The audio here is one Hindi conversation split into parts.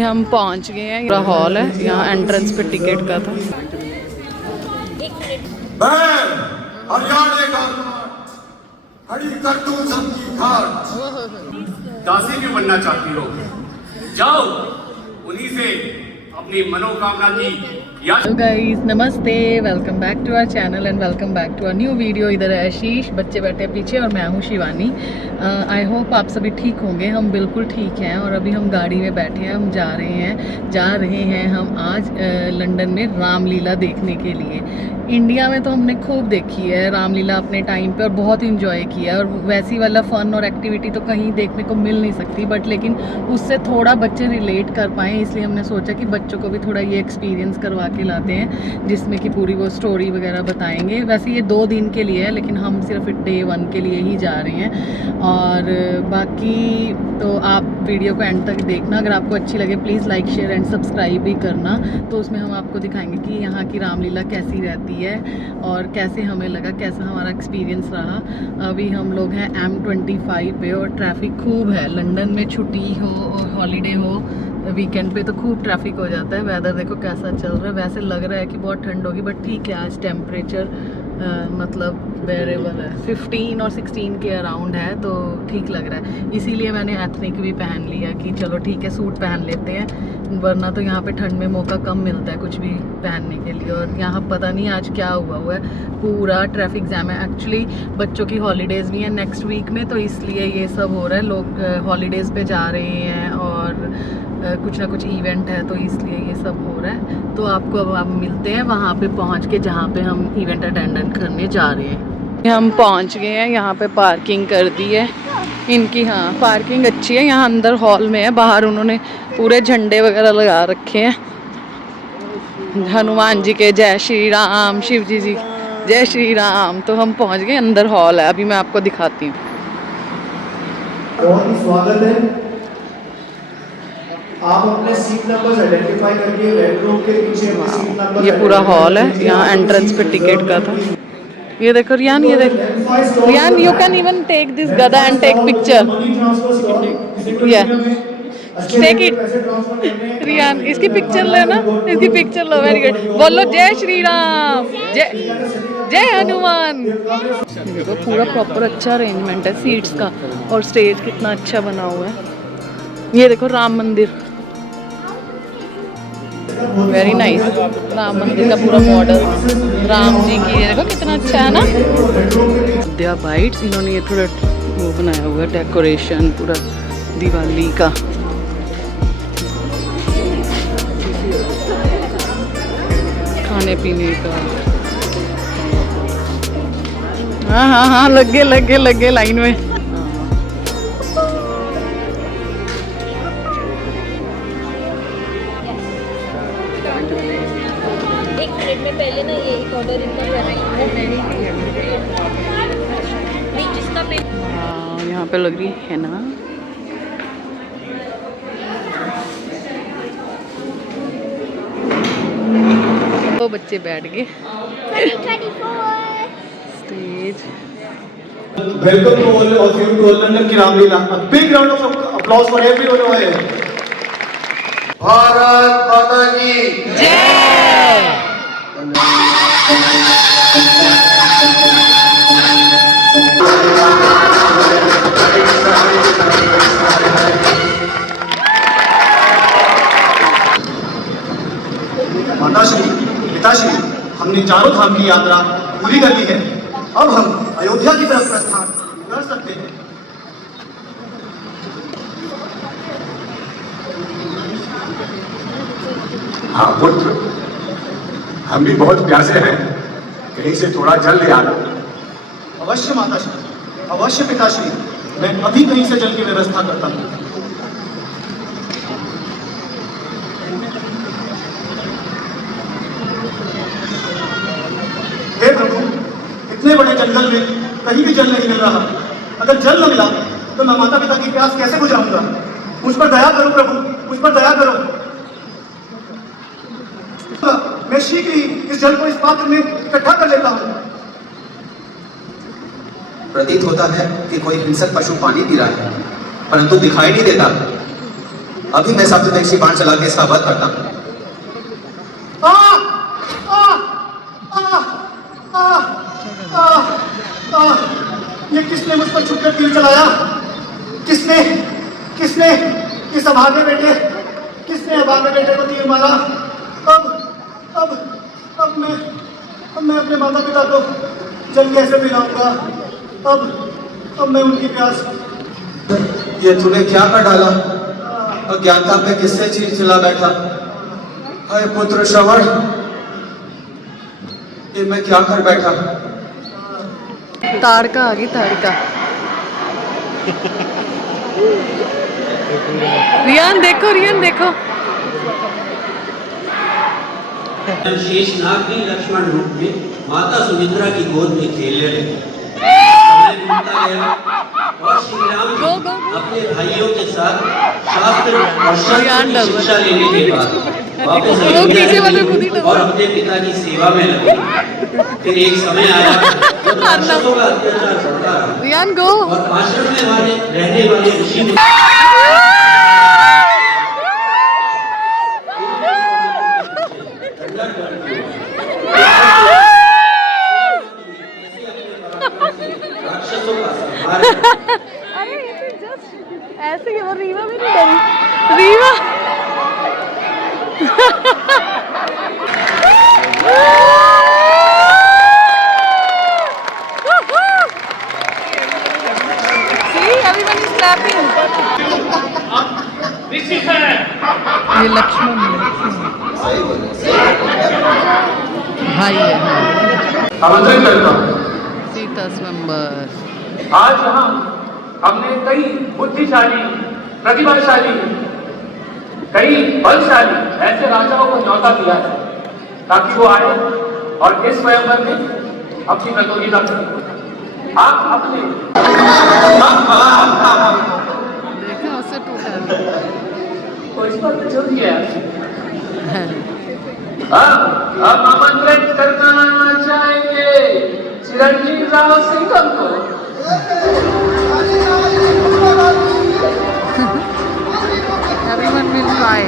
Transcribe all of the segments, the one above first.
हम पहुंच गए हैं। पूरा हॉल है, यहाँ एंट्रेंस पे टिकट का था। दासी क्यों बनना चाहती हो? जाओ उन्हीं से अपनी मनोकामना की। हेलो गाइस, नमस्ते, welcome back to our channel and welcome back to our new video. इधर है आशीष, बच्चे बैठे पीछे और मैं हूँ शिवानी। आई होप आप सभी ठीक होंगे। हम बिल्कुल ठीक हैं और अभी हम गाड़ी में बैठे हैं। हम जा रहे हैं हम आज लंदन में रामलीला देखने के लिए। इंडिया में तो हमने खूब देखी है रामलीला अपने टाइम पे और बहुत इंजॉय किया है, और वैसी वाला फन और एक्टिविटी तो कहीं देखने को मिल नहीं सकती, बट लेकिन उससे थोड़ा बच्चे रिलेट कर पाएँ, इसलिए हमने सोचा कि बच्चों को भी थोड़ा ये एक्सपीरियंस करवा के लाते हैं, जिसमें कि पूरी वो स्टोरी वगैरह बताएंगे। वैसे ये 2 दिन के लिए है, लेकिन हम सिर्फ डे 1 के लिए ही जा रहे हैं। और बाकी तो आप वीडियो को एंड तक देखना। अगर आपको अच्छी लगे please like share and subscribe भी करना। तो उसमें हम आपको दिखाएंगे कि यहाँ की रामलीला कैसी रहती है और कैसे हमें लगा, कैसा हमारा एक्सपीरियंस रहा। अभी हम लोग हैं M25 पे और ट्रैफिक खूब है। लंदन में छुट्टी हो और हॉलीडे हो, वीकेंड पे तो खूब ट्रैफिक हो जाता है। वेदर देखो कैसा चल रहा है। वैसे लग रहा है कि बहुत ठंड होगी, बट ठीक है, आज टेम्परेचर मतलब वेरिएबल है, 15 और 16 के अराउंड है, तो ठीक लग रहा है। इसीलिए मैंने एथनिक भी पहन लिया कि चलो ठीक है, सूट पहन लेते हैं, वरना तो यहाँ पे ठंड में मौका कम मिलता है कुछ भी पहनने के लिए। और यहाँ पता नहीं आज क्या हुआ है, पूरा ट्रैफिक जैम है। एक्चुअली बच्चों की हॉलीडेज़ भी हैं नेक्स्ट वीक में, तो इसलिए ये सब हो रहा है। लोग हॉलीडेज़ पे जा रहे हैं और कुछ ना कुछ इवेंट है, तो इसलिए ये सब हो रहा है। तो आपको अब हम मिलते हैं वहाँ पे पहुँच के, जहाँ पे हम इवेंट अटेंडेंट करने जा रहे हैं। हम पहुँच गए हैं, यहाँ पे पार्किंग कर दी है इनकी। हाँ, पार्किंग अच्छी है। यहाँ अंदर हॉल में है, बाहर उन्होंने पूरे झंडे वगैरह लगा रखे हैं। हनुमान जी के जय श्री राम, शिव जी जय श्री राम। तो हम पहुँच गए, अंदर हॉल है, अभी मैं आपको दिखाती हूँ। बहुत ही स्वागत है। आप अपने सीट नंबर्स आइडेंटिफाई करके रेड रूम के पीछे अपने सीट नंबर। ये पूरा हॉल है, यहाँ एंट्रेंस पे टिकट का था। ये देखो रियान, ये देख Riyan, you can even take this gada and take picture. Yeah take it Riyan, इसकी पिक्चर लेना, इसकी पिक्चर लो। वेरी गुड, बोलो जय श्री राम, जय हनुमान। देखो पूरा प्रॉपर अच्छा अरेंजमेंट है सीट्स का, और स्टेज कितना अच्छा बना हुआ है। ये देखो राम मंदिर, वेरी नाइस। राम मंदिर का पूरा मॉडल राम जी की, ये देखो कितना अच्छा है ना। विद्या बाइट्स, इन्होंने ये थोड़ा वो बनाया हुआ है, डेकोरेशन पूरा दिवाली का। खाने पीने का, हाँ, लगे लाइन में। पहले ना ये एक ऑर्डर इतना जिसका पे यहाँ पे लग रही है ना। तो बच्चे बैठ गए stage. Welcome to all of you to London की Ramlila. A big round of applause for everyone who is here. Bharat माता की जय। माताश्री, पिताश्री, हमने चारों धाम की यात्रा पूरी कर ली है। अब हम अयोध्या की तरफ प्रस्थान कर सकते हैं। हाँ पुत्र, हम भी बहुत प्यासे हैं, कहीं से थोड़ा जल ले आना। अवश्य माताश्री, अवश्य पिताश्री, मैं अभी कहीं से जल की व्यवस्था करता हूँ। हे प्रभु, इतने बड़े जंगल में कहीं भी जल नहीं मिल रहा। अगर जल न मिला तो मैं माता पिता की प्यास कैसे बुझाऊंगा? मुझ पर दया करो प्रभु, मुझ पर दया करो। मैं शीघ्र ही इस जल को इस पात्र में इकट्ठा कर लेता हूँ। प्रतीत होता है कि कोई हिंसक पशु पानी पी रहा है, परंतु दिखाई नहीं देता। अभी मैं सप्तदक्षी बाण चला के इसका वध करता हूँ। आ, आ, आ, आ, आ, आ, ये किसने मुझ पर छुपकर तीर चलाया? किसने किसने इस अभागे बेटे किसने अभागे बेटे को तीर मारा? अब मैं अपने माता पिता को जल कैसे पिलाऊंगा? अब मैं उनकी प्यास। ये तूने क्या कर डाला? अज्ञानता पे किससे चीर चिल्ला बैठा? अरे पुत्र श्रवण, ये मैं क्या कर बैठा? ताड़का आ गई, ताड़का। रियान देखो, रियान देखो। शेष नाग भी लक्ष्मण रूप में माता सुमित्रा की गोद में खेलने लगे। समय बीतता गया और श्री राम जी अपने भाइयों के साथ शास्त्र और शस्त्र की शिक्षा लेने के बाद वापस अयोध्या और अपने पिता की सेवा में लगे। फिर एक समय आया जब राक्षसों का अत्याचार बढ़ता रहा और आश्रम में रहने वाले ऋषि अरे ये तो जस्ट ऐसे ही। और रीवा भी नहीं डरी। Rewa See, everyone is clapping. ये लक्ष्मण भाई है। आमंत्रित करता हूं। सीता स्वयंवर। आज यहाँ हमने कई बुद्धिशाली, प्रतिभाशाली, कई बलशाली ऐसे राजाओं को न्योता दिया है ताकि वो आए और इस स्वयंवर में अपनी प्रतियोगिता करें। आप अपने देखा उससे टूटा। तो इस पर जो दिया अब आमंत्रित करना चाहेंगे चिरंजीव राव सिंघम को। Everyone will try.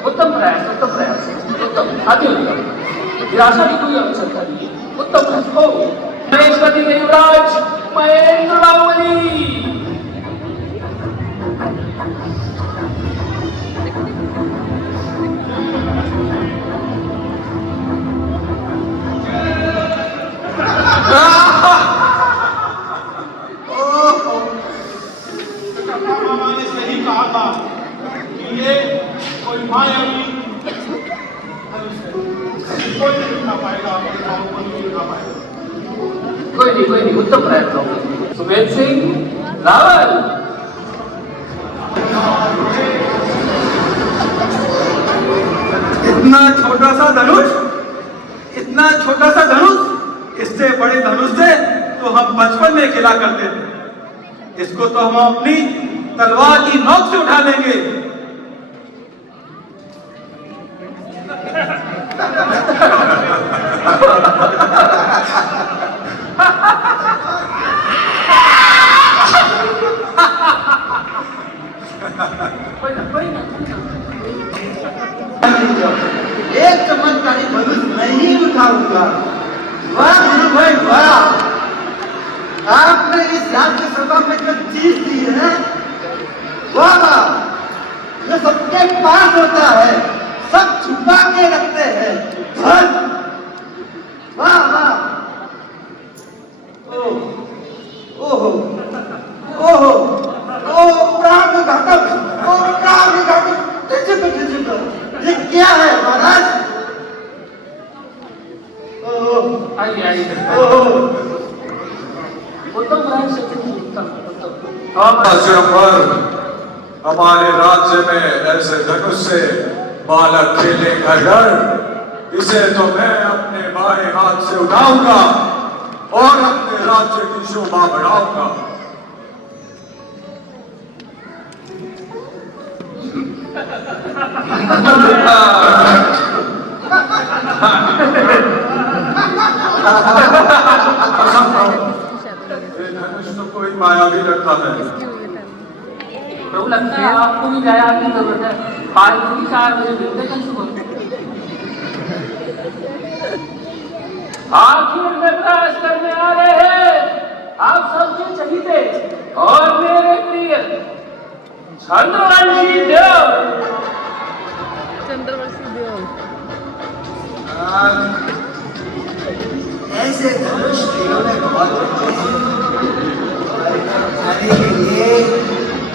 उत्तम प्रयास, उत्तम, अति उत्तम। निराशा की कोई आवश्यकता नहीं है। उत्तम प्रयास हो। महेश्वरी के युवराज महेंद्र बाहुबली। मामा ने सही कहा था कि ये कोई मायावी कोई नहीं उठा पाएगा, कोई नहीं उठा पाएगा। कोई नहीं, उत्तम प्रयास हो। सुमेध सिंह रावल। इतना छोटा सा धनुष, इतना छोटा सा धनुष, इससे बड़े धनुष से तो हम बचपन में खेला करते थे। इसको तो हम अपनी तलवार की नोक से उठा लेंगे। एक चमत्कारी धनुष नहीं उठाऊंगा। वाह गुरु भाई वाह, आपने इस राज्य सभा में जो चीज दी है, वाह वाह, जो सबके पास होता है सब छुपा के रखते हैं। धन, वाह वाह, ओहो ओहो ओ प्राण घातक, ओ प्राण घातक, ये क्या है महाराज? आइए। उत्तम प्रयास, उत्तम। श्रवण, हमारे राज्य में ऐसे धनुष से बालक खेले घर घर, इसे तो मैं अपने बाएं हाथ से उठाऊंगा और अपने राज्य की शोभा बढ़ाऊंगा। ये धनुष तो कोई मायावी लगता है। प्रभु लगता है आपको भी व्यायाम की जरूरत है। फालतू की 4 बजे मिलते हैं सुबह। आखिर में प्रयास करने आ रहे हैं आप सबके चहीते और मेरे प्रिय चंद्रवंशी देव। चंद्रवंशी देव ऐसे धनुष देवों ने बहुत रखे हैं। खाने के लिए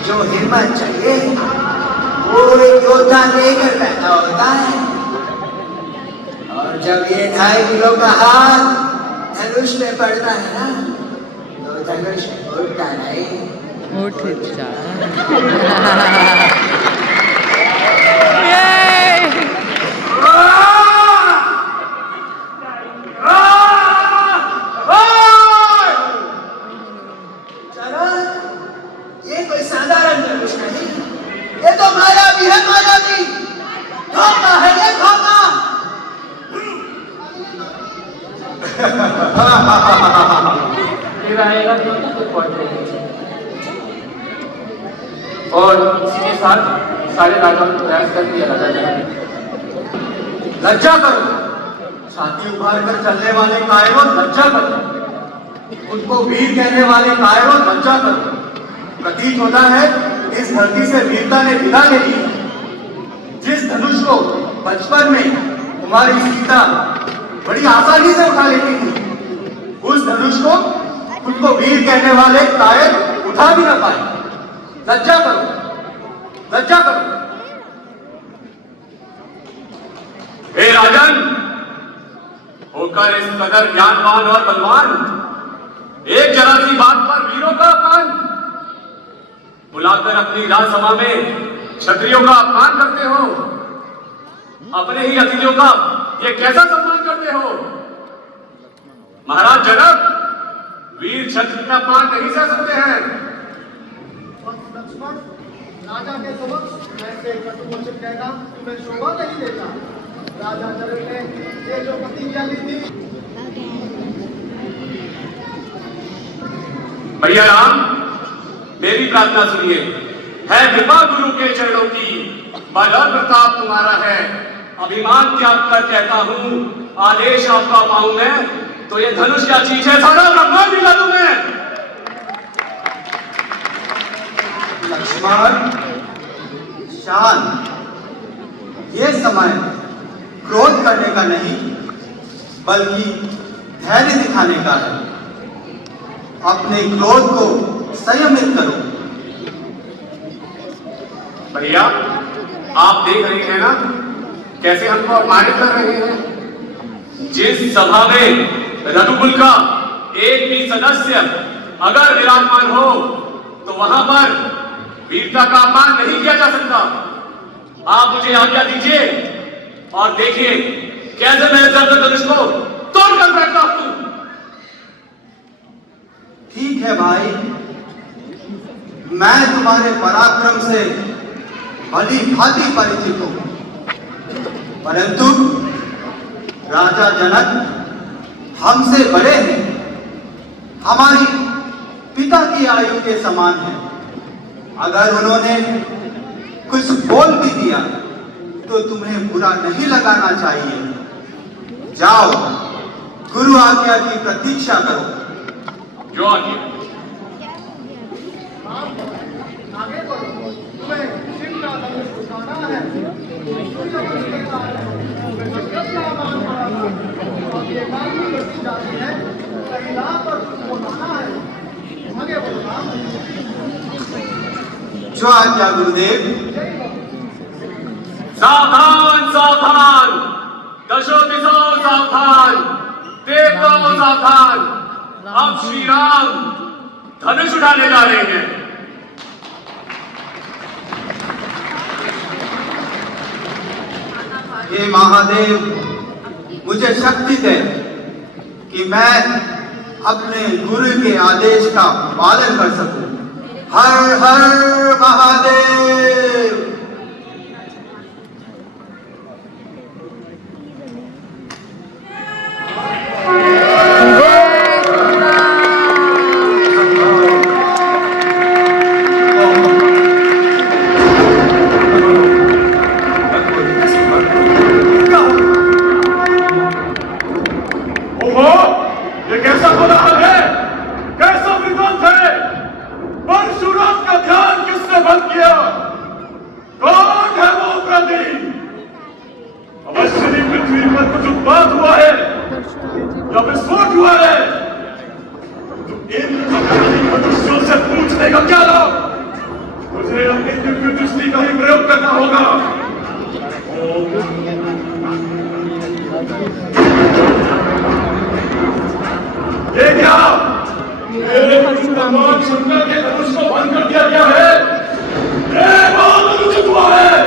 जो हिम्मत चाहिए वो एक योद्धा लेकर बैठा होता है। और जब ये 2.5 किलो का हाथ धनुष में पड़ता है ना, तो धनुष उठता नहीं, उठ जा। चलो, ये कोई साधारण धनुष नहीं, ये तो मायावी है, मायावी। धोखा है ये, धोखा। फिर आएगा तो पहुंच जाएंगे और इसके साथ सारे राजाओं को प्रयास कर दिया राजा जाएंगे। लज्जा करो, छाती उभार कर चलने वाले कायरों, लज्जा करो। उनको वीर कहने वाले कायरों, लज्जा करो। प्रतीत होता है इस धरती से वीरता ने विदा ले ली। जिस धनुष को बचपन में तुम्हारी सीता बड़ी आसानी से उठा लेती थी, उस धनुष को खुद को वीर कहने वाले कायर उठा भी न पाए। लज्जा करो, लज्जा करो। हे राजन, होकर इस कदर ज्ञानवान और बलवान, एक जरा सी बात पर वीरों का अपमान, बुलाकर अपनी राजसभा में क्षत्रियों का अपमान करते हो। अपने ही अतिथियों का ये कैसा सम्मान करते हो? महाराज जनक, वीर क्षत्रिय का अपमान नहीं सह सकते हैं। राजा के समक्ष ऐसे कटुवचन कहना तुम्हें शोभा नहीं देता। राजा जनक ने ये जो प्रतिज्ञा ली थी। भैया राम, मेरी प्रार्थना सुनिए। है कृपा गुरु के चरणों की, बल और प्रताप तुम्हारा है। अभिमान त्याग कर कहता हूँ, आदेश आपका पाऊं मैं, तो ये धनुष क्या चीज है? सारा ब्रह्मांड दिला तुम्हें। लक्ष्मण, शांत। ये समय क्रोध करने का नहीं, बल्कि धैर्य दिखाने का है। अपने क्रोध को संयमित करो। भैया, आप देख रहे हैं ना कैसे हमको अपमानित कर रहे हैं। जिस सभा में रघुकुल का एक भी सदस्य अगर विराजमान हो, तो वहां पर वीरता का अपमान नहीं किया जा सकता। आप मुझे आज्ञा दीजिए और देखिए कैसे मैं जब धनुष को तोड़कर बैठता हूं। ठीक है भाई, मैं तुम्हारे पराक्रम से भली भांति परिचित हूं, परंतु राजा जनक हमसे बड़े हैं, हमारी पिता की आयु के समान हैं। अगर उन्होंने कुछ बोल भी दिया तो तुम्हें बुरा नहीं लगाना चाहिए। जाओ, गुरु आज्ञा की प्रतीक्षा करो। जो आज्ञा। आगे बढ़ो, तुम्हें शिव का धनुष उठाना है। ये काम भी करती जाती है, कहीं राह पर तुमको लाना है। आगे बढ़ो। जो आज्ञा गुरुदेव। सावधान सावधान, दशो दिशो सावधान, देवताओं सावधान। अब श्री राम धनुष उठाने जा रहे हैं। हे महादेव मुझे शक्ति दे कि मैं अपने गुरु के आदेश का पालन कर सकूं। हर हर महादेव। ये कैसा कोलाहल है, कैसा विद्वंस है? परशुराम का ध्यान किसने भंग किया? कौन है वो अपराधी? अवश्य ही पृथ्वी पर कुछ उत्पात हुआ है या विस्फोट हुआ है। तो इन अपराधी मनुष्यों से पूछने का क्या लाभ? मुझे अपनी दिव्य दृष्टि का ही प्रयोग करना होगा। ये क्या? मेरे भगवान शंकर के धनुष को भंग कर दिया गया है। ये बहुत अनुचित हुआ है।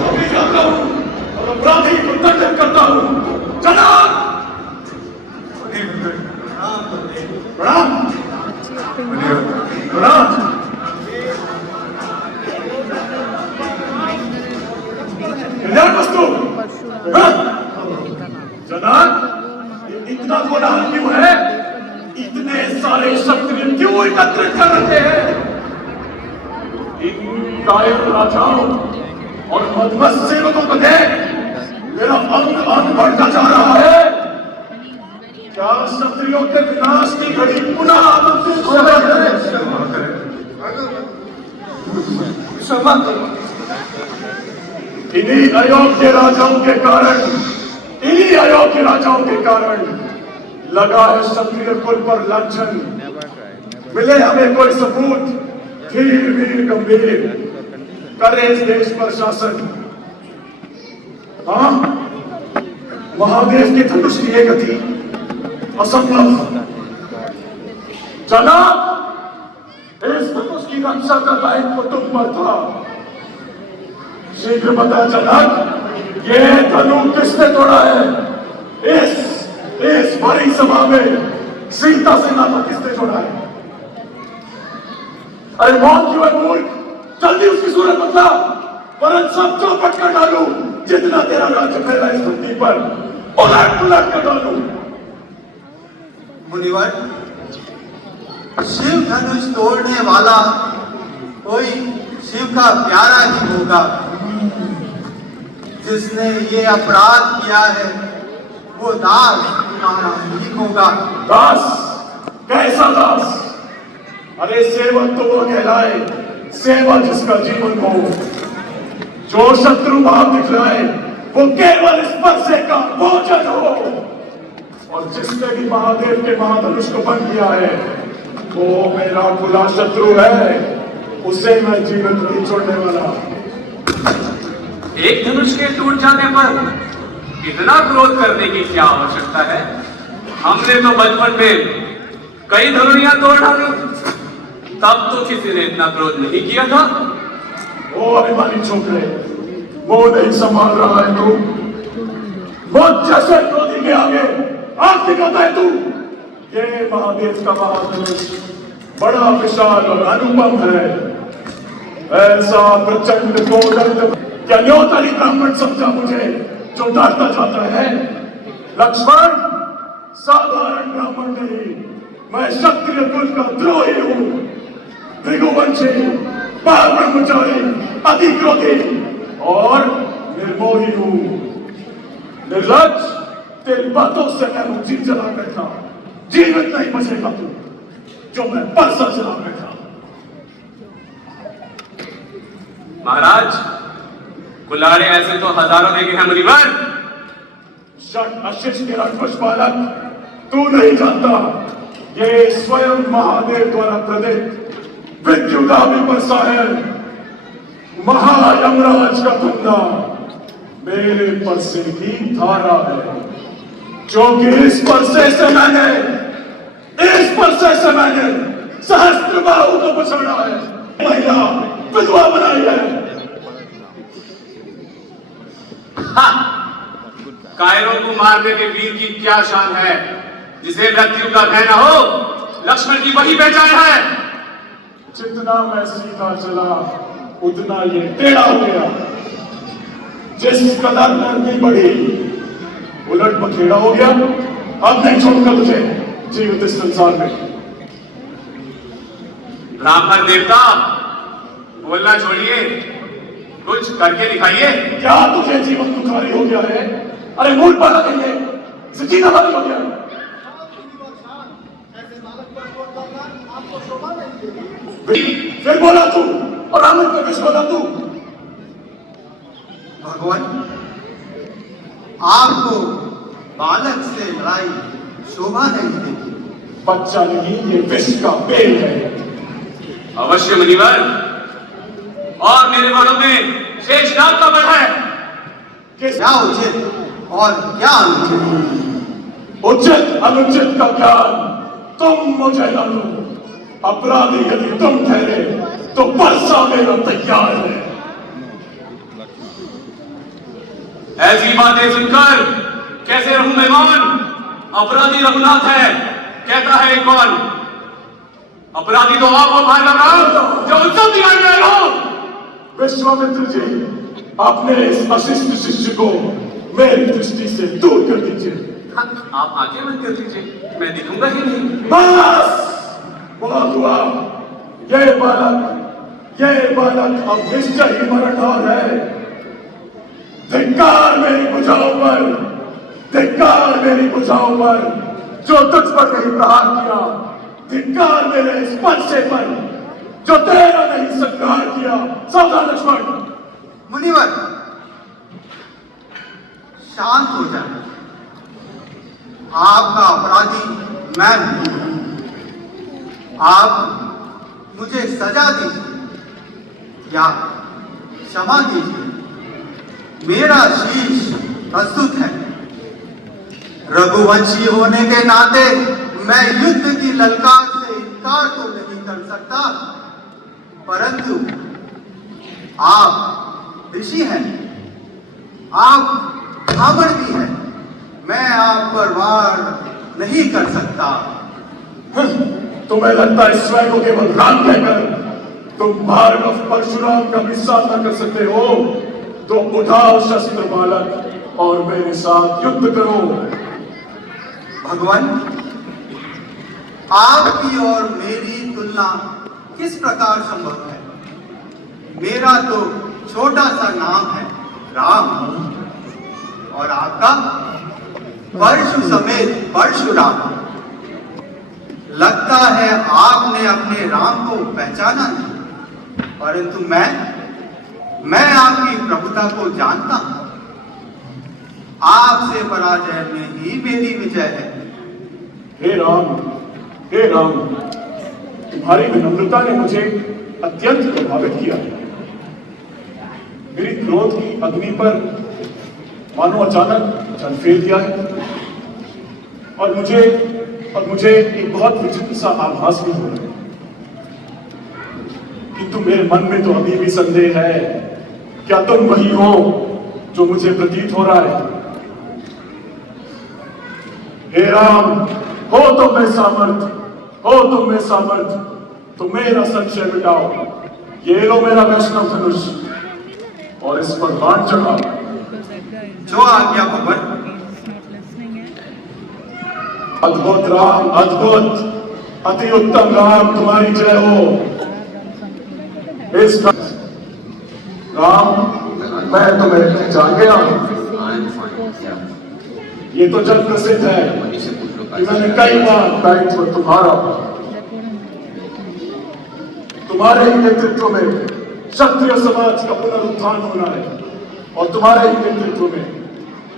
अभी जाता हूँ और अपराधी को दंडित करता हूँ। जनाब प्रणाम प्रणाम। कल्याण वस्तु जनाब, इतना कोलाहल क्यों है? इतने सारे क्षत्रिय क्यों एकत्रित कर रखे हैं? इन कायर राजाओं और मधुमस्त सेवकों को देख, मेरा अंग अंग बढ़ता जा रहा है। क्या क्षत्रियों के विनाश की घड़ी पुनः आमंत्रित हो रही है? क्षमा करो। इन्हीं अयोग्य राजाओं के कारण, इन्हीं अयोग्य राजाओं के कारण लगा है क्षत्रिय कुल पर लांछन। मिले हमें कोई सबूत, धीर वीर गंभीर करे इस देश पर शासन। हाँ, महादेव के धनुष की ये गति असंभव। जनाब, इस धनुष की रक्षा का दायित्व तुम पर था। शीघ्र बता जनाब, ये धनु किसने तोड़ा है? इस बड़ी सभा में सीता से नाता किसने जोड़ा है? अरे मौत क्यों है मूर्ख? जल्दी उसकी सूरत बदला, वरन सब चौपट कर डालू। जितना तेरा राज्य फैला इस धरती पर उलट पुलट कर डालू। मुनिवर, शिव धनुष तोड़ने वाला कोई शिव का प्यारा ही होगा। जिसने ये अपराध किया है वो दास तुम्हारा ही होगा। दास? कैसा दास? अरे सेवक तो वो कहलाए, सेवा जिसका जीवन हो। जो शत्रु भाव दिखलाए वो केवल स्पर्श का भोजन हो। और जिसने भी महादेव के महाधनुष को बंद किया है वो मेरा खुला शत्रु है। उसे मैं जीवित नहीं छोड़ने वाला। एक धनुष के टूट जाने पर इतना क्रोध करने की क्या आवश्यकता है? हमने तो बचपन में कई धनुरियां तोड़ डाली, तब तो किसी ने इतना क्रोध नहीं किया था। वो अभिमानी छोकरे, वो नहीं संभाल रहा है तू। वो जैसे क्रोधी के आगे आग दिखाता है तू। ये महादेव का महाधनुष बड़ा विशाल और अनुपम है। ऐसा प्रचंड कोदंड क्या न्योतरी ब्राह्मण समझा मुझे जो डरता जाता है? लक्ष्मण, साधारण ब्राह्मण नहीं, मैं क्षत्रिय कुल का द्रोही हूं। भृगुवंशी, ब्रह्मचारी, अति क्रोधी और निर्मोही हूं। निर्लज, तेरी बातों से मैं जी जला बैठा। जीवित नहीं बचेगा तू, जो मैं परसा जला बैठा। महाराज, कुल्हाड़े ऐसे तो हजारों देखे हैं मुनिवर। शट अशिष्ट के राजवंश बालक, तू नहीं जानता, ये स्वयं महादेव द्वारा प्रदत्त विद्युदाभि बरसा है। महायमराज का धंधा मेरे परसे की धारा है, जो कि इस परसे से मैंने सहस्त्रबाहु को बचाना है। महिला विधवा बनाई है। हाँ, कायरों को मारने के वीर की क्या शान है? जिसे मृत्यु का भय न हो, लक्ष्मण की वही पहचान है। जितना मैं सीधा चला उतना ये टेढ़ा हो गया। जिस कदर नरमी बढ़ी उलट पखेड़ा हो गया। अब नहीं छोड़ूंगा तुझे जीवित इस संसार में। ब्राह्मण देवता, बोलना छोड़िए, कुछ करके दिखाइए। क्या तुझे जीवन दुखारी हो गया है? अरे मूल पाला कहिए, इसे जीना भारी हो गया है। फिर बोला तू और आनंद पर किस बोला तू? भगवान, आपको बालक से लड़ाई शोभा नहीं देती। बच्चा नहीं, ये विष का पेड़ है। अवश्य मुनिवर, और मेरे बालों में शेषनाग का बल है। क्या उचित और क्या अनुचित? उचित अनुचित का ज्ञान तुम मुझे न दो। अपराधी यदि तुम ठहरे तो परसा मेरा तैयार है। ऐसी बातें सुनकर कैसे रहूं मैं मौन? अपराधी रघुनाथ है, कहता है ये कौन? अपराधी तो आप और भाई लगाओ जो उत्सव दिखाई दे रहा। विश्वामित्र जी, अपने इस अशिष्ट शिष्य को मेरी दृष्टि से दूर कर दीजिए। आप आगे मत कर दीजिए, मैं दिखूंगा ही नहीं। बस बहुत हुआ। ये बालक अब निश्चय ही मरणहार है। धिक्कार मेरी भुजाओं पर, धिक्कार मेरी भुजाओं पर जो तुझ पर नहीं प्रहार किया। धिक्कार मेरे स्पर्शे पर जो तेरा नहीं संहार किया। सावधान लक्ष्मण। मुनिवर, शांत हो जाए। आपका अपराधी मैं हूं। आप मुझे सजा दीजिए या क्षमा कीजिए। मेरा शीश प्रस्तुत है। रघुवंशी होने के नाते मैं युद्ध की ललकार से इनकार तो नहीं कर सकता, परंतु आप ऋषि हैं, आप ब्राह्मण भी हैं। मैं आप पर वार नहीं कर सकता। तुम्हें लगता है स्वयं को केवल राम कहकर तुम भार्गव परशुराम का भी सामना कर सकते हो? तो उठाओ शस्त्र बालक और मेरे साथ युद्ध करो। भगवान, आपकी और मेरी तुलना किस प्रकार संभव है? मेरा तो छोटा सा नाम है राम, और आपका परशु समेत परशुराम। लगता है आपने अपने राम को पहचाना नहीं, परंतु मैं आपकी प्रभुता को जानता हूं। आपसे पराजय में ही मेरी विजय है। हे राम, तुम्हारी विनम्रता ने मुझे अत्यंत प्रभावित किया। मेरी क्रोध की अग्नि पर मानो अचानक जल फेर दिया है, और मुझे एक बहुत विचित्र सा आभास भी हो रहा है। किंतु मेरे मन में तो अभी भी संदेह है, क्या तुम वही हो जो मुझे प्रतीत हो रहा है? हे राम, हो तुम में सामर्थ, तो मेरा संशय मिटाओ। ये लो मेरा वैष्णव धनुष और इस पर बाण चढ़ाओ। जो आज्ञा भगवान। अद्भुत राम, अद्भुत, अति उत्तम राम, तुम्हारी जय हो। इस राम, मैं तुम्हें जान गया हूं। ये तो जग प्रसिद्ध है कि मैंने कई बार दायित्व तुम्हारा, तुम्हारे ही नेतृत्व में क्षत्रिय समाज का पुनरुत्थान होना है, और तुम्हारे ही नेतृत्व में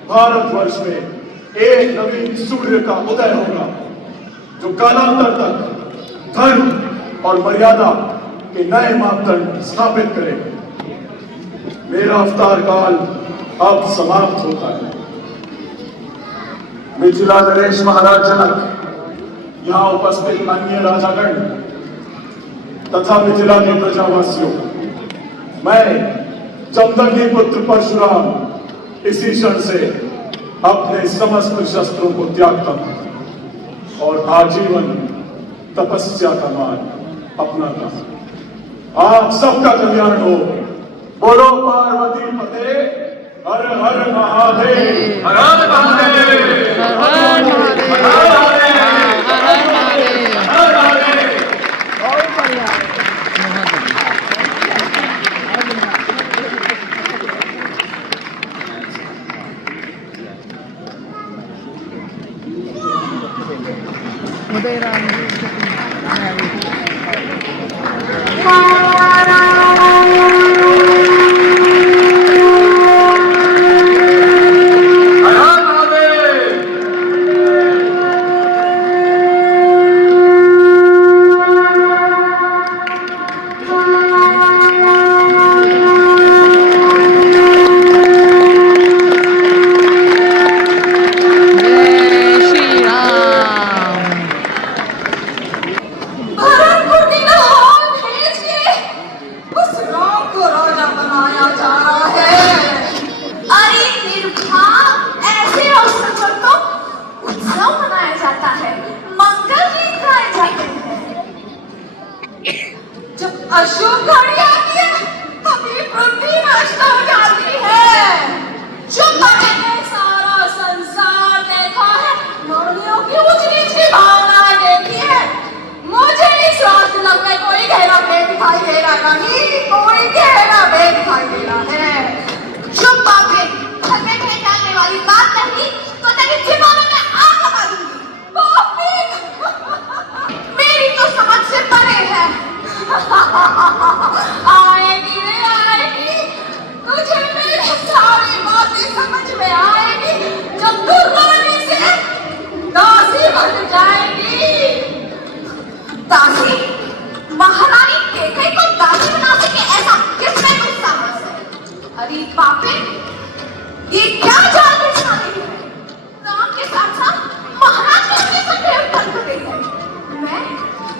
भारतवर्ष में एक नवीन सूर्य का उदय होगा, जो कालांतर तक धर्म और मर्यादा के नए मापदंड स्थापित करेगा। मेरा अवतार काल अब समाप्त होता है। मिथिला नरेश महाराज जनक, यहाँ उपस्थित अन्य राजागण तथा मिथिला के प्रजावासियों, मैं जमदग्नि पुत्र परशुराम इसी क्षण से अपने समस्त शस्त्रों को त्यागता हूं और आजीवन तपस्या का मार्ग अपनाता हूं। आप सबका कल्याण हो। बोलो पार्वती पते, हर हर महादेव, हर हर महादेव, हर हर महादेव, हर हर महादेव, हर हर महादेव। हर हर महादेव। उदय राम हर हर महादेव। जय श्री राम। भरतपुर की लाहौर भेज के उस राम को राजा बनाया जा रहा है। अरे निर्भाग ऐसे अवसर पर तो उत्सव मनाया जाता है, मंगल गीत गाए जाते हैं। जब अशुभ घड़ी आती है तभी पृथ्वी नष्ट हो जाती है। जो मैंने सारा संसार देखा है, मुर्गियों की ऊंच नीच की भावनाएं देखी है, मुझे इस रात में कोई गहरा भेद दिखाई दे रहा नहीं, कोई गहरा भेद दिखाई दे रहा है। चुप बापे, घर में कहीं डालने वाली बात नहीं तो तेरी जीवानों में आग लगा दूंगी। बापे, मेरी तो समझ से परे है। आएगी रे आएगी, तुझे मेरी सारी बातें समझ में आएगी जब तू रानी से दासी बन जाएगी। दासी? महारानी देखे को दासी बना सके ऐसा किसमें कोई साहस है? अरे बापे, ये क्या जादू छाई है? राम के साथ साथ महाराज को भी संदेह बन गई है। मैं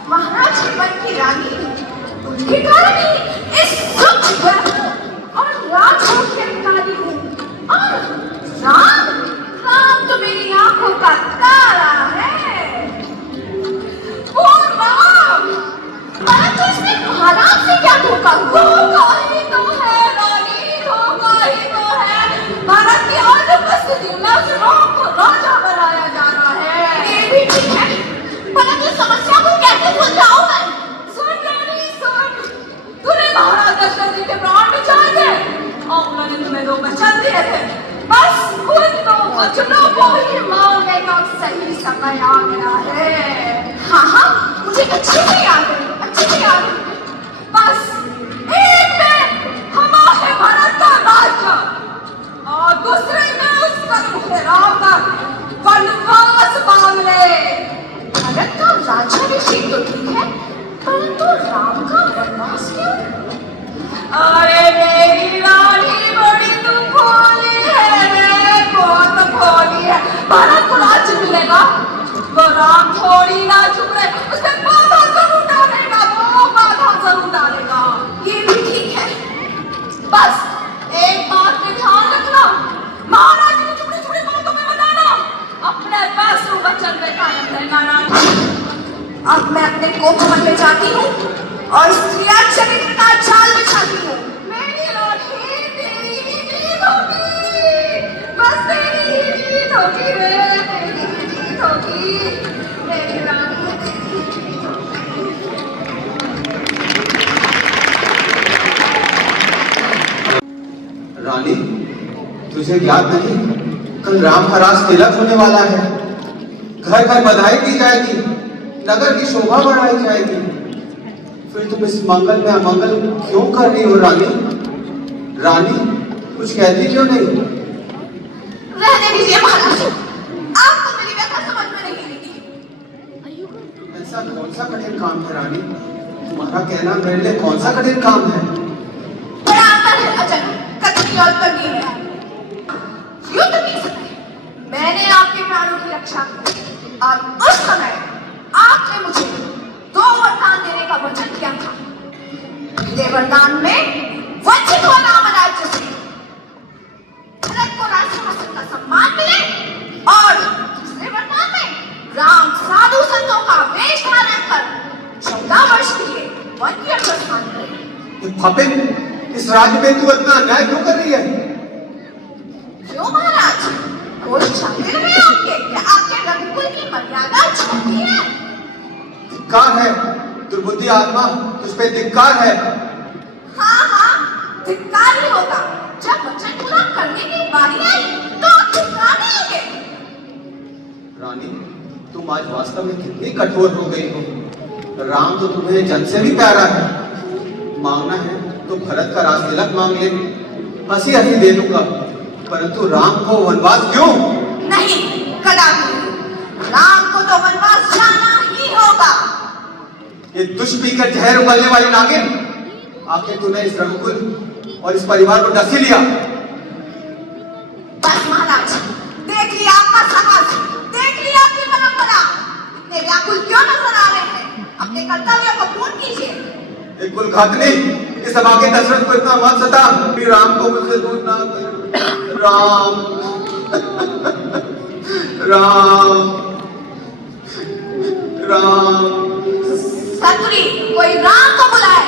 महाराज के मन की रानी, उनके कारण ही इस सुख और राजभोग के अधिकारी हूँ। और राम तो मेरी आंखों का तारा है। वो राम, परंतु इसमें महाराज से क्या धोखा हुआ? धोखा ही तो है रानी, धोखा ही तो है। भारत की अनुपस्थिति में उस राम को राजा बनाया जा रहा है। ये भी ठीक है, परंतु समस्या को कैसे सुलझाऊं मैं? सुन रानी सुन, तूने महाराज दशरथ जी के प्राण बचाए थे और उन्होंने तुम्हें 2 वचन दिए थे। बस उन 2 वचनों को ही मानने का सही समय आ गया है। हाँ हाँ, मुझे अच्छे से याद है, अच्छे से याद है। बस एक में हमारे भारत का राज्य और दूसरे में उसका राम का वनवास मांग ले। भारत का राज्याभिषेक तो ठीक है, परंतु राम का वनवास क्यों? अरे मेरी रानी बड़ी तू भोली है रे, बहुत भोली है। भारत को राज्य मिलेगा, वो राम थोड़ी ना चुप रहे, उसे बाधा जरूर डालेगा, वो बाधा जरूर डालेगा। ये भी ठीक है, बस एक बात में ध्यान रखना, महाराज की टुकड़ी टुकड़ी बातों में बताना, अपने पैसों वचन में कायम रहना रानी। अब मैं अपने कोठमन में जाती हूँ और स्त्रियां चरित्र का जाल बिछाती हूँ। मेरी रानी तेरी ही जीत होगी, बस तेरी ही जीत होगी रे, तेरी ही जीत होगी मेरी रानी, तेरी ही जीत होगी। रानी, तुझे याद नहीं, कल राम का राज तिलक होने वाला है। घर घर बधाई दी जाएगी, नगर की शोभा बढ़ाई जाएगी। फिर तुम इस मंगल में अमंगल क्यों कर रही हो रानी? रानी, कुछ कहती क्यों नहीं? रहने दीजिए महाराज, आपको मेरी व्यथा समझ में नहीं आएगी। ऐसा कौन सा कठिन काम है रानी? तुम्हारा कहना मेरे लिए कौन सा कठिन काम है? बड़ा अंतर है अचल, कठिन और कठिन है। युद्ध के समय मैंने आपके प्राणों की रक्षा की और उस समय आपने मुझे 2 वरदान देने का वचन किया था। पहले वरदान में वंचित होना राज्य से, भारत को राष्ट्रभाषा का सम्मान मिले राजपूतों का वेश धारण कर 14 वर्ष के लिए वन के प्रस्थान करे। पापिन, इस राज्य में तू इतना अन्याय क्यों कर रही है? क्यों महाराज, कोई चाहते रहे आपके या आपके रघुकुल की मर्यादा छोटी है? धिक्कार है दुर्बुद्धि आत्मा, तुझ पे धिक्कार है। हाँ, धिक्कार ही होगा। जब वचन पूरा करने की बारी आई तो आप धिक्कारने लगे। रानी, तुम आज वास्तव में कितनी कठोर हो गई हो। राम तो तुम्हें जन से भी प्यारा है। मांगना है तो भरत का राज तिलक मांग ले, हंसी हंसी दे दूंगा, परंतु राम को वनवास क्यों? नहीं, कदापि नहीं। राम को तो वनवास जाना ही होगा। ये दुष्ट पीकर जहर उगलने वाली नागिन, आखिर तूने इस रघुकुल और इस परिवार को डस ही लिया। बस महाराज, देख लिया आपका साहस, देख लिया आपकी परंपरा। इतने व्याकुल क्यों नजर आ रहे हैं? अपने कर्तव्य को पूर्ण कीजिए। एक कुलघातनी, इस अभागे दशरथ को इतना मत सता कि राम को मुझसे दूर ना कर। राम राम राम सतुरी, कोई राम को बुलाए।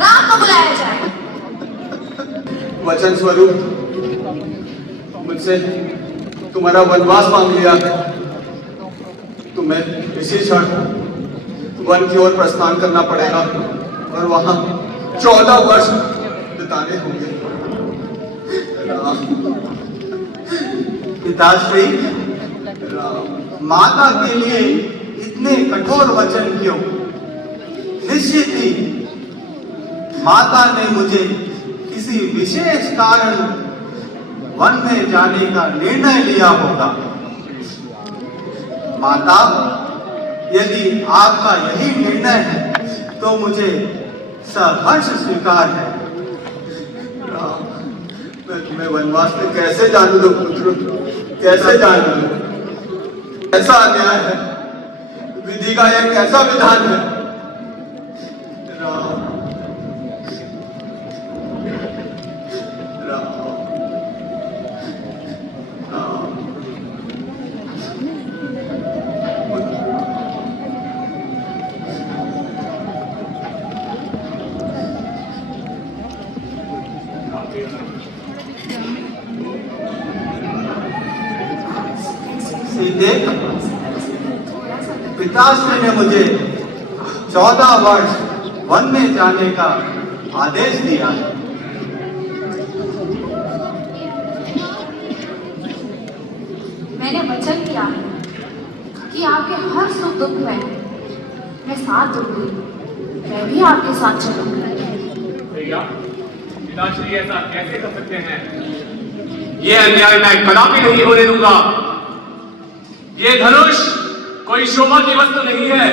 राम को बुलाया जाए। वचन स्वरूप मुझसे तुम्हारा वनवास मांग लिया है। तुम्हें इसी क्षण वन की ओर प्रस्थान करना पड़ेगा और वहां 14 वर्ष बिताने होंगे। पिताश्री, माता के लिए इतने कठोर वचन क्यों? निश्चित ही माता ने मुझे किसी विशेष कारण वन में जाने का निर्णय लिया होगा। माता, यदि आपका यही निर्णय है तो मुझे सहर्ष स्वीकार है। मैं तुम्हें वनवास में कैसे जाने दूं पुत्र, कैसे जाने दूं? ऐसा अन्याय है, विधि का यह कैसा विधान है? राम राम राम सीधे पिताश्री ने मुझे 14 वर्ष वन में जाने का आदेश दिया है। मैंने वचन दिया है कि आपके हर सुख दुख में मैं साथ दूंगी। मैं भी आपके साथ चलूंगी। भैया, पिताश्री ऐसा कैसे कर सकते हैं? ये अन्याय मैं कदापि नहीं होने दूंगा। ये धनुष कोई शोभा की वस्तु नहीं है।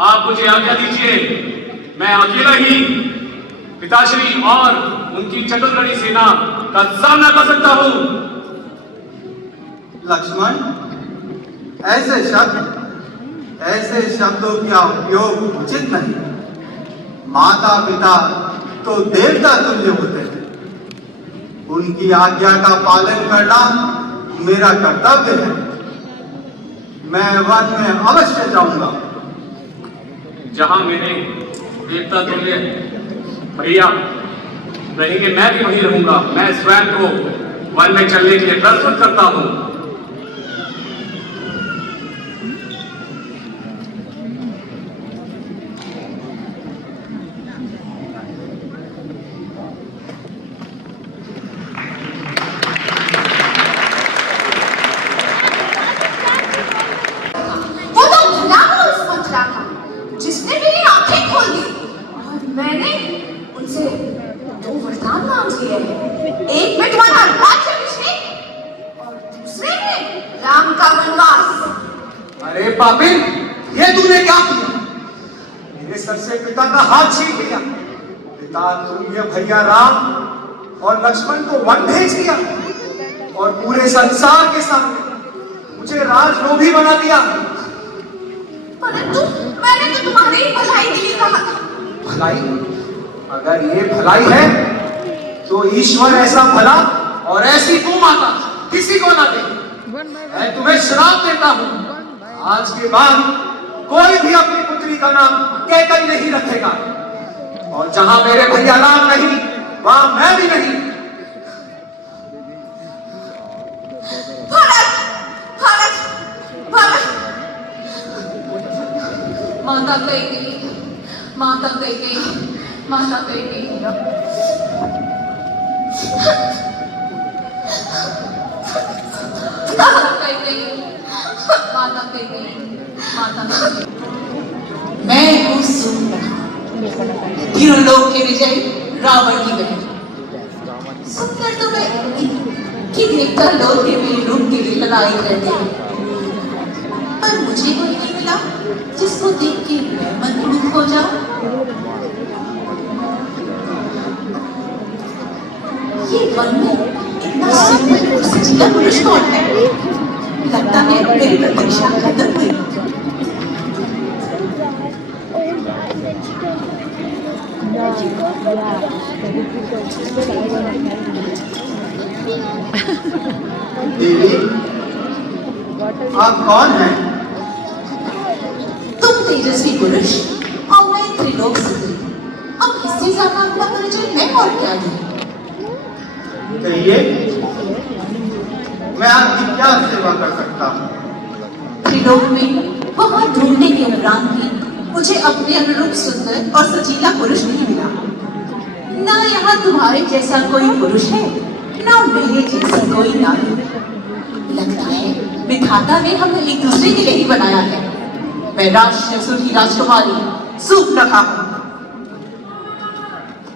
आप मुझे आज्ञा दीजिए, मैं अकेला ही पिताश्री और उनकी चतुर्गणी सेना का सामना कर सकता हूं। लक्ष्मण, ऐसे शब्दों का उपयोग उचित नहीं। माता पिता तो देवता तुल्य होते हैं। उनकी आज्ञा का पालन करना मेरा कर्तव्य है। मैं वन में अवश्य जाऊंगा। जहां मेरे देवता तुल्य भैया रहेंगे, मैं भी वहीं रहूंगा। मैं स्वयं को वन में चलने के लिए प्रस्तुत करता हूं। वो तो भला मानुस समझ रहा था, जिसने मेरी आंखें खोल दी। और मैंने उनसे 2 वरदान मांग लिए। एक में तुम्हारा राज्याभिषेक और दूसरे में राम का वनवास। अरे पापिन, ये तूने क्या किया? मेरे सर से पिता का हाथ छीन लिया। पिता तुल्य भैया राम और लक्ष्मण को वन भेज दिया और पूरे संसार के सामने मुझे राजलोभी बना दिया। परंतु मैंने तो तुम्हारी भलाई के लिए कहा था। भलाई? अगर ये भलाई है तो ईश्वर ऐसा भला और ऐसी तू माता किसी को ना दे। मैं तुम्हें श्राप देता हूँ, आज के बाद कोई भी अपनी पुत्री का नाम केकई नहीं रखेगा, और जहां मेरे भैया राम नहीं वहां मैं भी नहीं। भारत भारत भारत माता कैकेयी माता कैकेयी माता कैकेयी माता कैकेयी माता कैकेयी माता कैकेयी। मैं हूँ सुंदर, तीनों लोग के विजय रावण की बहन। सुंदर तो मैं कि देखकर लोग के मेरे रूप के लिए लड़ाई करते हैं, पर मुझे कोई नहीं मिला जिसको देख के मैं मंत्रमुग्ध हो जाऊं। ये वन में इतना सुंदर और सजीला पुरुष कौन है? लगता है मेरी प्रतीक्षा खत्म हुई। देवी, आप कौन हैं? तुम तेजस्वी पुरुष और मैं त्रिलोक सुंदरी। अब इससे ज्यादा अपना परिचय मैं और क्या दूं? कहिए, मैं आपकी क्या सेवा कर सकता हूँ? त्रिलोक में बहुत ढूंढने के उपरांत भी मुझे अपने अनुरूप सुंदर और सजीला पुरुष नहीं मिला। ना यहाँ तुम्हारे जैसा कोई पुरुष है, ना मेरे जैसी कोई नारी। लगता है विधाता ने हमें एक दूसरे के लिए ही बनाया है। मैं राजसुर की राजकुमारी सूर्पनखा हूँ।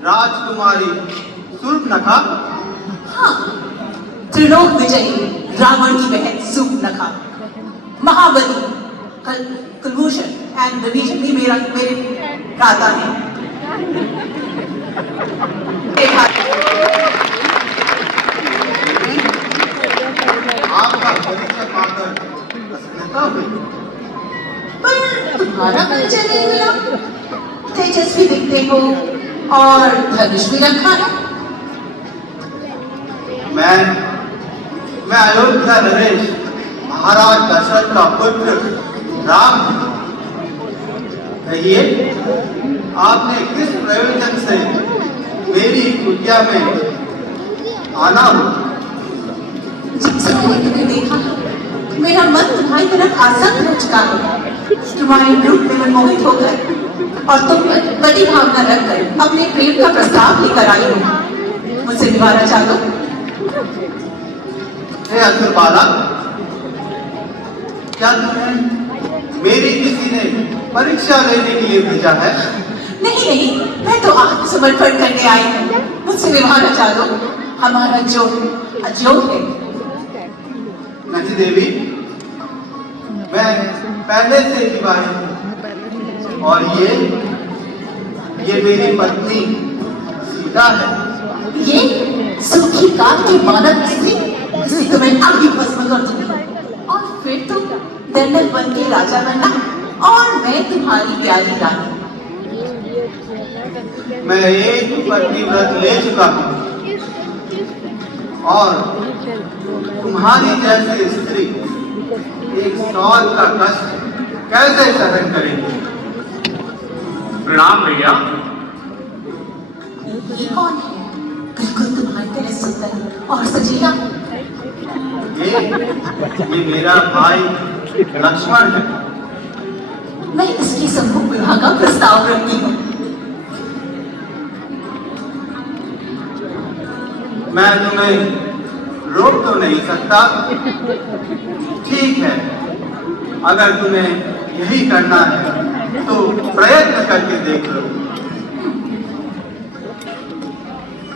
राजकुमारी सूर्पनखा? हाँ, त्रिलोक विजयी रावण की बहन सूर्पनखा, महाबली कुलभूषण एंड विभीषण भी मेरे भ्राता है। आपका परिचय पाकर प्रसन्नता हुई, पर तुम्हारा परिचय नहीं मिला। तेजस्वी दिखते हो और धनुष भी रखा है। मैं अयोध्या नरेश महाराज दशरथ का पुत्र राम। कहिए, आपने किस प्रयोजन से मेरी कुटिया में आना हो? जब से मैंने तुम्हें देखा, मेरा मन तुम्हारी तरफ आसक्त हो चुका है। तुम्हारे रूप में मैं मोहित होकर और तुम पर बड़ी भावना रखकर अपने प्रेम का प्रस्ताव लेकर आई हूँ। मुझसे निभाना चाहो? हे असुर बाला, क्या तुम्हें मेरी किसी ने परीक्षा लेने के लिए भेजा है? नहीं नहीं, मैं तो आत्मसमर्पण करने आई हूँ। मुझसे निभाना चाहो? हमारा जो अजोग है। नहीं देवी, मैं पहले से विवाहित हूँ, और ये मेरी पत्नी सीता है। ये सूखी काट की मानव स्त्री, इसी को मैं आगे भस्म कर दूंगी, और फिर तुम दंडक बन के राजा बनना और मैं तुम्हारी प्यारी रानी। मैं एक पत्नी व्रत ले चुका हूँ, और तुम्हारी जैसी स्त्री एक सौल का कष्ट कैसे सहन करेगी? प्रणाम भैया। ये कौन है? बिल्कुल तुम्हारी तरह सुंदर और सजीला। ये मेरा भाई लक्ष्मण है। मैं इसकी सम्मुख विवाह का प्रस्ताव रखती हूँ। मैं तुम्हें रोक तो नहीं सकता। ठीक है, अगर तुम्हें यही करना है तो प्रयत्न करके देख लो।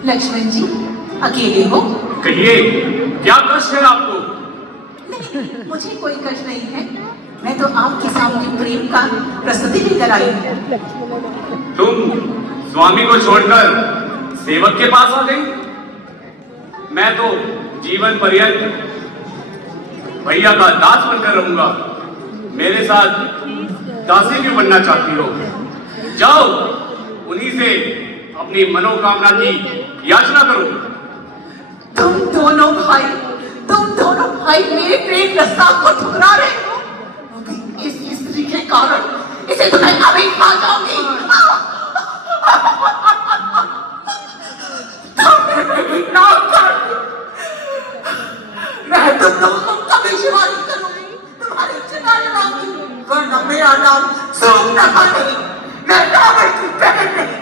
लक्ष्मण जी, अकेले हो? कहिए, क्या कष्ट है आपको? नहीं, मुझे कोई कष्ट नहीं है। मैं तो आपके सामने प्रेम का प्रस्तुति लेकर आई हूँ। तुम स्वामी को छोड़कर सेवक के पास आ गई? मैं तो जीवन पर्यंत भैया का दास बनकर रहूंगा। मेरे साथ दासी क्यों बनना चाहती हो? जाओ, उन्हीं से अपनी मनोकामना की याचना करो। तुम दोनों भाई तो तुम दोनों भाई मेरे प्रेम प्रस्ताव को ठुकरा रहे हो। अभी इस स्त्री के कारण इसे तो मैं अभी खा जाऊंगी। मैं तुम लोगों को कमिश्नरी करूंगी, तुम्हारी चिता लगाऊंगी, वरना मेरा नाम सोमनाथ नहीं, मैं रावण की बहन नहीं।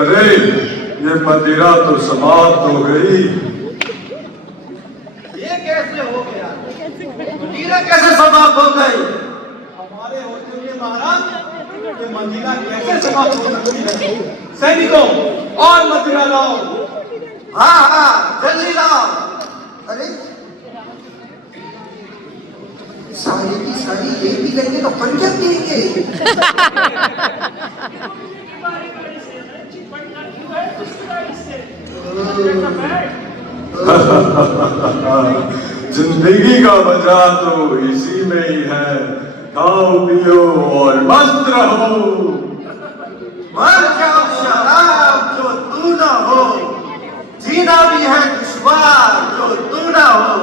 अरे ये मदिरा तो समाप्त हो गई। ये कैसे हो गया? मंदिरा कैसे समाप्त हो गई? हमारे होते हुए महाराज ये मंदिरा कैसे समाप्त हो सकती है? सैनिकों और मंदिरा लाओ। हाँ हाँ जल्दी लाओ। अरे सारी की सारी ये भी करके तो पंजाब देंगे। जिंदगी का मजा तो इसी में ही है। खाओ पियो और मस्त रहो। मर जाओ शराब जो तू ना हो, जीना भी है दुश्वार जो तू ना हो।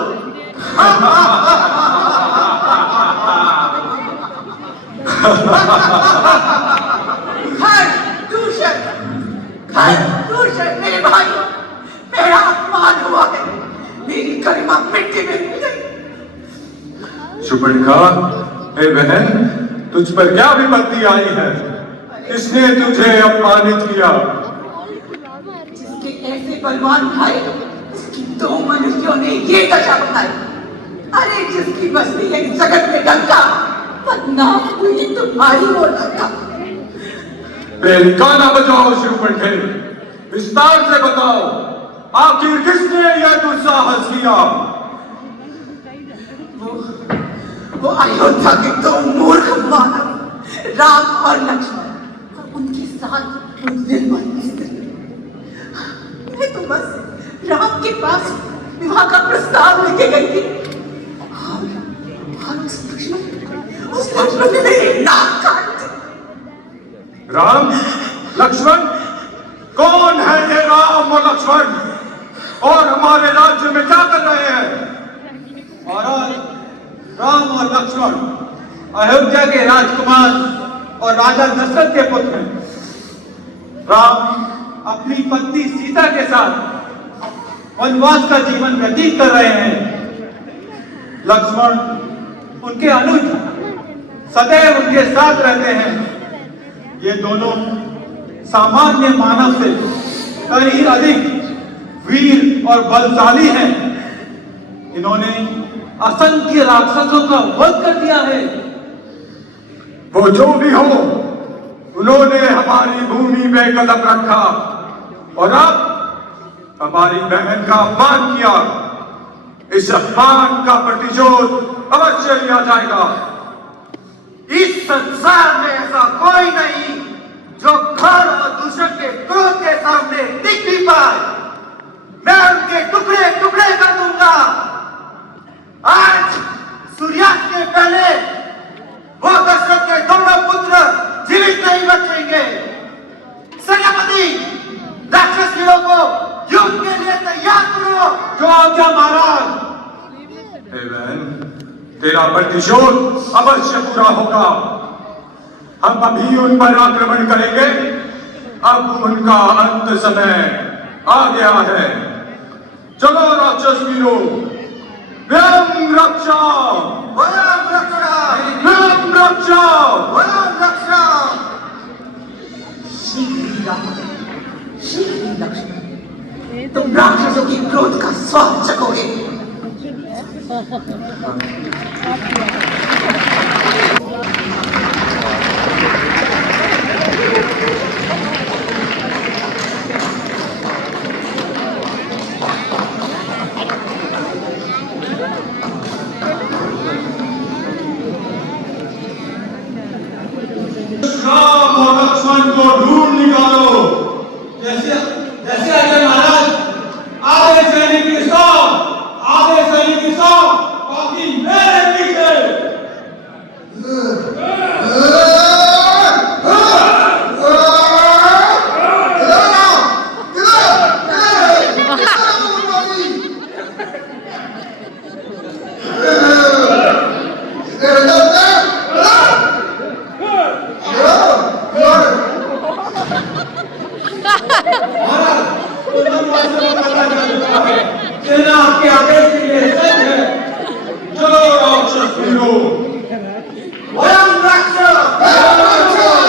मेरे भाइयों, मेरा अपमान हुआ है, मेरी गरिमा मिट्टी में मिल गई। सुपर्णखा, हे बहन, तुझ पर क्या विपत्ति आई है? किसने तुझे अपमानित किया? जिसके ऐसे बलवान भाई, उसकी दो मनुष्यों ने ये दशा बनाई। अरे जिसकी बस्ती है जगत में डंका, बदनाम हुई तुम्हारी वो लंका। बेलकाना बजाओ शिवपंखे, विस्तार से बताओ आखिर किसने यह दुस्साहस किया? वो अयोध्या के दो मूर्ख मानव राम और लक्ष्मण और उनके साथ वो निर्बल स्त्री। मैं तो बस राम के पास विवाह का प्रस्ताव लेके गई थी और उस लक्ष्मण ने मेरी नाक काट दी। राम लक्ष्मण? कौन है ये राम और लक्ष्मण? और हमारे राज्य में क्या कर रहे हैं? महाराज, राम और लक्ष्मण अयोध्या के राजकुमार और राजा दशरथ के पुत्र हैं। राम अपनी पत्नी सीता के साथ वनवास का जीवन व्यतीत कर रहे हैं। लक्ष्मण उनके अनुज सदैव उनके साथ रहते हैं। ये दोनों सामान्य मानव से कहीं अधिक वीर और बलशाली हैं। इन्होंने असंख्य राक्षसों का वध कर दिया है। वो जो भी हो, उन्होंने हमारी भूमि में कदम रखा और अब हमारी बहन का अपमान किया। इस अपमान का प्रतिशोध अवश्य लिया जाएगा। इस संसार में ऐसा कोई नहीं जो घर और दूसरे के क्रोध के सामने टिक भी पाए। मैं उनके टुकड़े टुकड़े कर दूंगा। आज सूर्यास्त के पहले वो दशरथ के दोनों पुत्र जीवित नहीं बचेंगे। सेनापति, राक्षस वीरों को युद्ध के लिए तैयार करो। जो आज्ञा महाराज। हे बहन, तेरा प्रतिशोध अवश्य पूरा होगा। हम अभी उन पर आक्रमण करेंगे। अब उनका अंत समय आ गया है। चलो राक्षस वीरों, व्यम रक्षा, वयम रक्षा, व्यम रक्षा, वयम रक्षा। श्री लक्ष्मण, तुम राक्षसों की क्रोध का स्वाद चखोगे। राम और लक्ष्मण को ढूंढ निकालो। जैसे जैसे आगे महाराज, आधे सैनिक की 100, आधे सैनिक की 100, बाकी मेरे पीछे। सेना आपके आदेश के लिए सज्ज है। चलो राक्षस वीरो। वयम राक्षस, वयम राक्षस,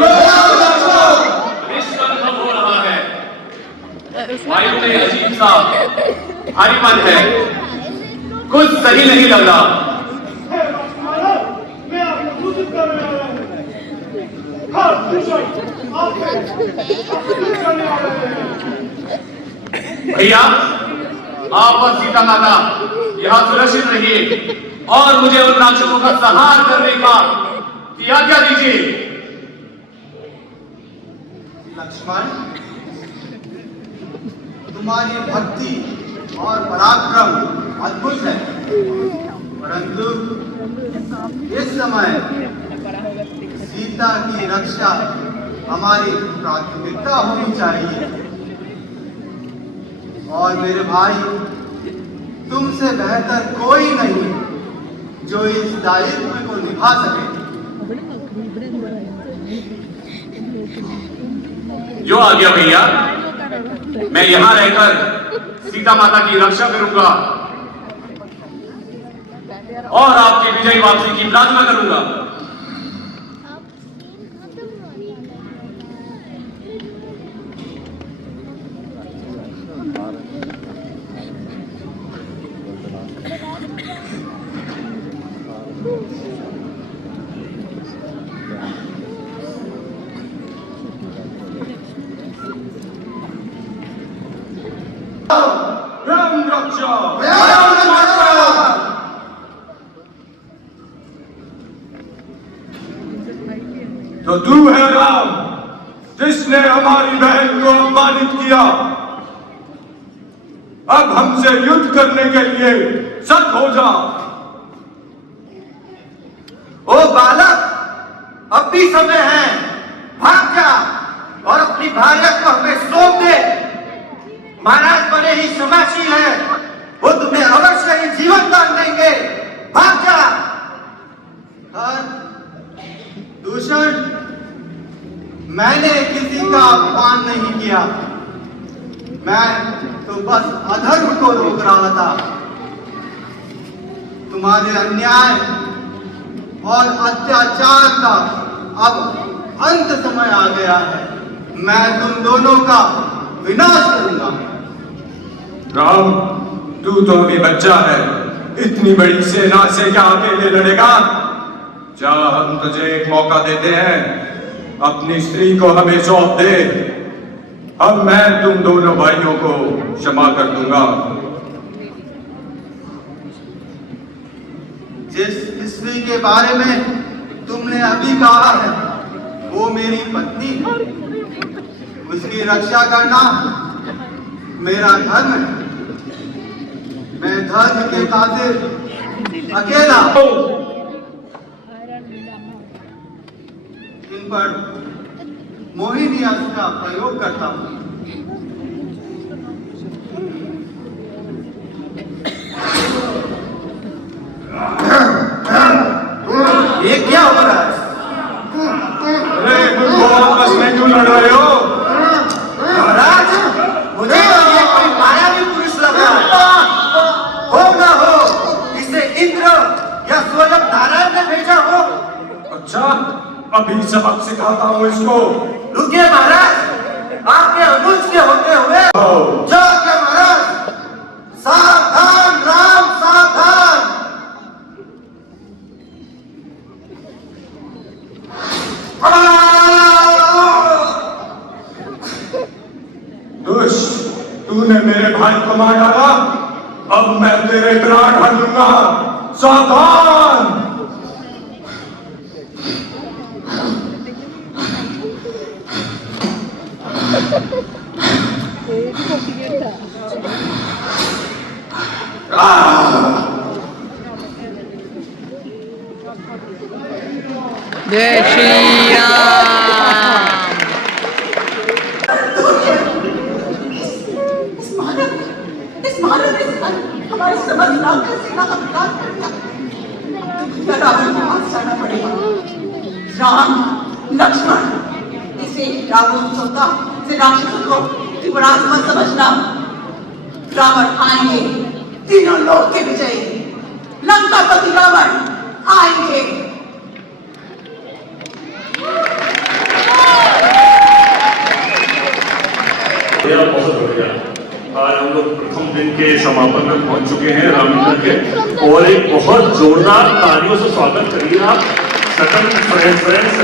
वयम राक्षस। अनिष्ट अनुभव हो रहा है। वायु में अजीब सा भारीपन है, कुछ सही नहीं लग रहा। मैं आपको सूचित कर रहा हूं। हाँ, भैया, आप और सीता माता यहाँ सुरक्षित रहिए और मुझे उन राक्षसों का संहार करने का आज्ञा दीजिए। लक्ष्मण, तुम्हारी भक्ति और पराक्रम अद्भुत है, परंतु इस समय सीता की रक्षा हमारी प्राथमिकता होनी चाहिए। और मेरे भाई, तुमसे बेहतर कोई नहीं जो इस दायित्व को निभा सके। जो आ गया भैया, मैं यहाँ रहकर सीता माता की रक्षा करूंगा और आपकी विजयी वापसी की प्रार्थना करूंगा। राम रक्षा, राम रक्षा। तो तू है राम, जिसने हमारी बहन को अपमानित किया। अब हमसे युद्ध करने के लिए सख्त हो जा। ओ बालक, अब भी समय है, भाग जा और अपनी भार्या को हमें सौंप दे। महाराज बड़े ही क्षमाशील है, वो तुम्हें अवश्य ही जीवन दान देंगे। भाग जा। दूषण, मैंने किसी का अपमान नहीं किया, मैं तो बस अधर्म को रोक रहा था। तुम्हारे अन्याय और अत्याचार का अब अंत समय आ गया है। मैं तुम दोनों का विनाश करूंगा। राम, तू तो अभी बच्चा है, इतनी बड़ी सेना से क्या अकेले लड़ेगा? जा, हम तुझे एक मौका देते हैं, अपनी स्त्री को हमें सौंप दे। अब मैं तुम दोनों भाइयों को क्षमा कर दूंगा। जिस स्त्री के बारे में तुमने अभी कहा है, वो मेरी पत्नी है। उसकी रक्षा करना मेरा धर्म है। मैं धर्म के खातिर अकेला इन पर मोहिनी अस्त्र का प्रयोग करता हूं। ये क्या हो रहा है? अरे तुम वो आपस में क्यों लड़ रहे हो? महाराज, मुझे तो ये कोई मायावी पुरुष लग रहा है। हो ना हो, इसे इंद्र या स्वयं नारायण ने भेजा हो। अच्छा, अभी सबक सिखाता हूँ इसको। रुकिए महाराज, आपके अनुज के होते हुए जो के महाराज, सावधान राम सावधान। दुष्ट, तूने मेरे भाई को मार डाला, अब मैं तेरे प्राण हर लूंगा। सावधान। जय श्री राम। इस मानव ने हमारी समझ ना कर सीधा अपराध कर दिया। रावण को हाथ जाना पड़ेगा। राम, लक्ष्मण, इसे रावण सोता से राक्षसों को कि बड़ा मत समझना। रावण आएंगे, तीनों लोक के विजयी लंकापति रावण आएंगे। बहुत बढ़िया। आज हम लोग प्रथम दिन के समापन में पहुंच चुके हैं रामलीला के, और एक बहुत जोरदार तालियों से स्वागत करिए आप सकल फ्रेंड्स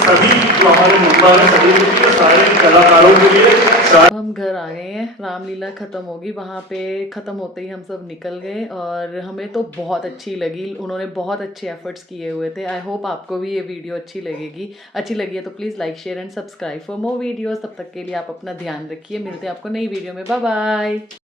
सभी जो हमारे मुंबई में सभी के सारे कलाकारों के लिए। हम घर आ गए हैं, रामलीला ख़त्म होगी, वहाँ पे ख़त्म होते ही हम सब निकल गए और हमें तो बहुत अच्छी लगी। उन्होंने बहुत अच्छे एफर्ट्स किए हुए थे। आई होप आपको भी ये वीडियो अच्छी लगी है तो please like share and subscribe for more videos. तब तक के लिए आप अपना ध्यान रखिए, मिलते हैं आपको नई वीडियो में। Bye bye.